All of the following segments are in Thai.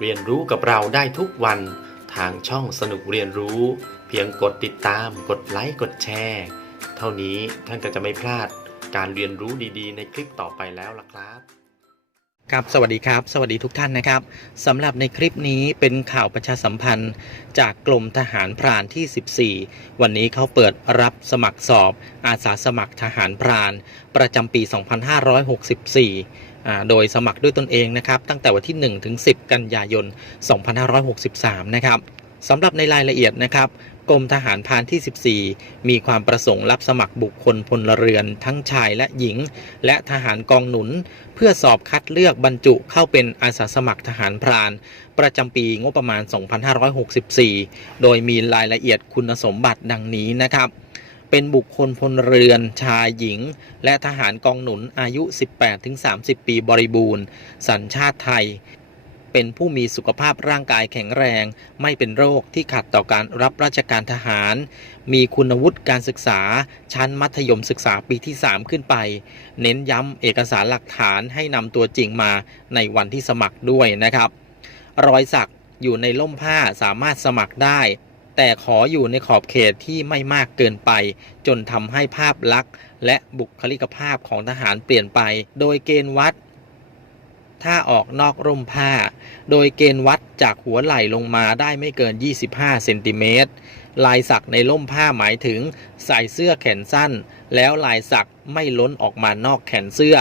เรียนรู้กับเราได้ทุกวันทางช่องสนุกเรียนรู้ เพียงกดติดตาม กดไลค์กดแชร์ เท่านี้ท่านก็จะไม่พลาดการเรียนรู้ดีๆ ในคลิปต่อไปแล้วล่ะครับครับสวัสดีครับ สวัสดีทุกท่านนะครับสำหรับในคลิปนี้เป็นข่าวประชาสัมพันธ์ จากกรมทหารพรานที่ 14 วันนี้เขาเปิดรับสมัครสอบ อาสาสมัครทหารพราน ประจำปี 2564 โดยสมัครด้วยตนเองนะครับ ตั้งแต่วันที่ 1 ถึง 10 กันยายน 2563 นะครับสำหรับในรายละเอียดนะครับกรมทหารพรานที่ 14 มีความประสงค์รับสมัครบุคคลพลเรือน ทั้งชายและหญิง และทหารกองหนุน เพื่อสอบคัดเลือกบรรจุเข้าเป็นอาสาสมัครทหารพราน ประจำปีงบประมาณ 2564 โดยมีรายละเอียดคุณสมบัติดังนี้นะครับ เป็นบุคคลพลเรือน ชายหญิง และทหารกองหนุนอายุ 18-30 ปีบริบูรณ์ สัญชาติไทย เป็นผู้มีสุขภาพร่างกายแข็งแรง ไม่เป็นโรคที่ขัดต่อการรับราชการทหาร มีคุณวุฒิการศึกษา ชั้นมัธยมศึกษาปีที่ 3 ขึ้นไป เน้นย้ำเอกสารหลักฐานให้นำตัวจริงมาในวันที่สมัครด้วยนะครับ รอยสักอยู่ในล่มผ้าสามารถสมัครได้ แต่ขออยู่ในขอบเขตที่ไม่มากเกินไป จนทำให้ภาพลักษณ์ และบุคลิกภาพของทหารเปลี่ยนไป โดยเกณฑ์วัด ถ้าออกนอกร่มผ้า โดยเกณฑ์วัดจากหัวไหล่ลงมาได้ไม่เกิน 25 เซนติเมตร ลายสักในร่มผ้าหมายถึง ใส่เสื้อแขนสั้น แล้วลายสักไม่ล้นออกมานอกแขนเสื้อ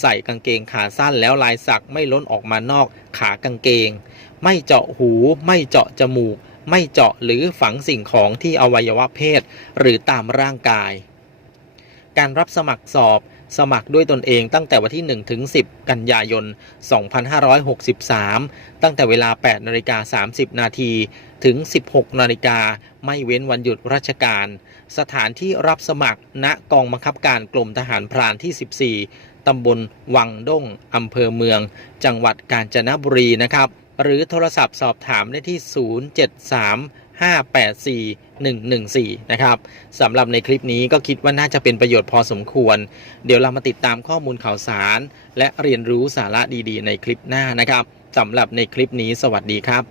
ใส่กางเกงขาสั้น แล้วลายสักไม่ล้นออกมานอกขากางเกง ไม่เจาะหู ไม่เจาะจมูก ไม่เจาะหรือฝังสิ่งของที่อวัยวะเพศ หรือตามร่างกาย การรับสมัครสอบ สมัครด้วยตนเองตั้งแต่วันที่ 1 ถึง 10 กันยายน 2563 ตั้งแต่เวลา 8นาฬิกา30 นาทีถึง 16นาฬิกาไม่เว้นวันหยุดราชการ สถานที่รับสมัครณกองบังคับการกรมทหารพรานที่ 14ตำบลวังด้งอำเภอเมือง จังหวัดกาญจนบุรีนะครับ หรือโทรศัพท์สอบถามได้ที่ 073 584 114 นะครับสำหรับในคลิปนี้ก็คิดว่าน่าจะเป็นประโยชน์พอสมควร เดี๋ยวเรามาติดตามข้อมูลข่าวสาร และเรียนรู้สาระดีๆ ในคลิปหน้านะครับสำหรับในคลิปนี้สวัสดีครับ